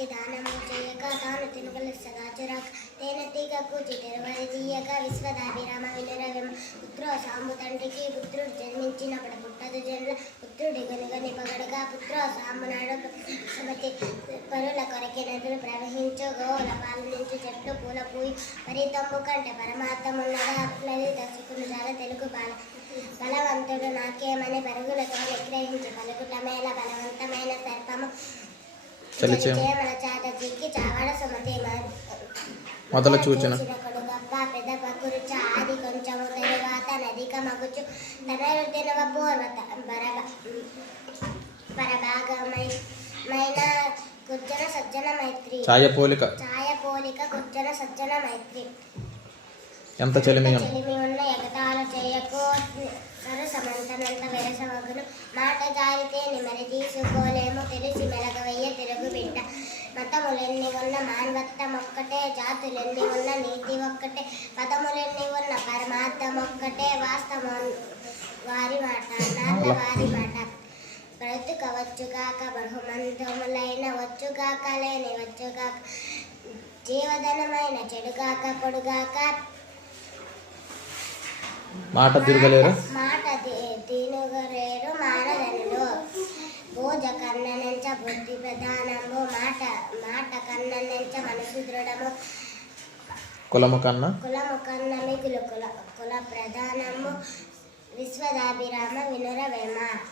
పరికి దానము చేయక తాను తినగలిసగా చురక తేనెటీగకు చిటెరువది తీయక విశ్వదాభిరామ వినురవేమ పుత్రో సాంబు తండ్రికి పుత్రుడు జన్మించినప్పుడు పుట్టదు జన్ల పుత్రుడి గనుగని పగడగా పుత్రో సాంబు నాడు సమతి పరుల కొరకి నదులు ప్రవహించు గోల పాలనించు చెట్లు పూల పూయి పరితమ్ము కంటే పరమార్థమున్నగా నది దర్శకులు చాలా తెలుగు బాల బలవంతుడు నాకేమని పరుగులతో నిగ్రహించి పలుకుట మేల బలవంతమైన సర్పము మన చాట చిక్కి చావడ సుమతి మొదల చూచిన గొప్ప పెద్ద పకురుచ ఆది కొంచెము తరువాత నదిక మగుచు తనరుదినవ పూర్వత పరభాగమైన కుర్జన సజ్జన మైత్రి ఛాయపోలిక కుర్జన సజ్జన మైత్రి ఎంత చెలిమి ఉన్న ఎగతాలు చేయకు సమంతనంత వెరసవగును మాట జారితే నిమరి తీసుకోలేము తెలిసి మెలగవయ్య తిరుగు బిడ్డ మతములెన్ని ఉన్న మానవత్వం ఒక్కటే జాతులెన్ని ఉన్న నీతి ఒక్కటే పదములెన్ని ఉన్న పరమార్థం ఒక్కటే వాస్తవం వారి మాట నాన్న వారి మాట బ్రతుకవచ్చుగాక బహుమంతములైన వచ్చుగాక లేని వచ్చుగాక జీవధనమైన చెడుగాక పొడుగాక మాట తిరగలేరు మానధనులు పూజ కన్నెంచ బుద్ధి ప్రధానము మాట కన్నెంచ మనసు దృఢము కులము కన్న మిగులు కుల ప్రధానము విశ్వదాభిరామ వినురవేమ.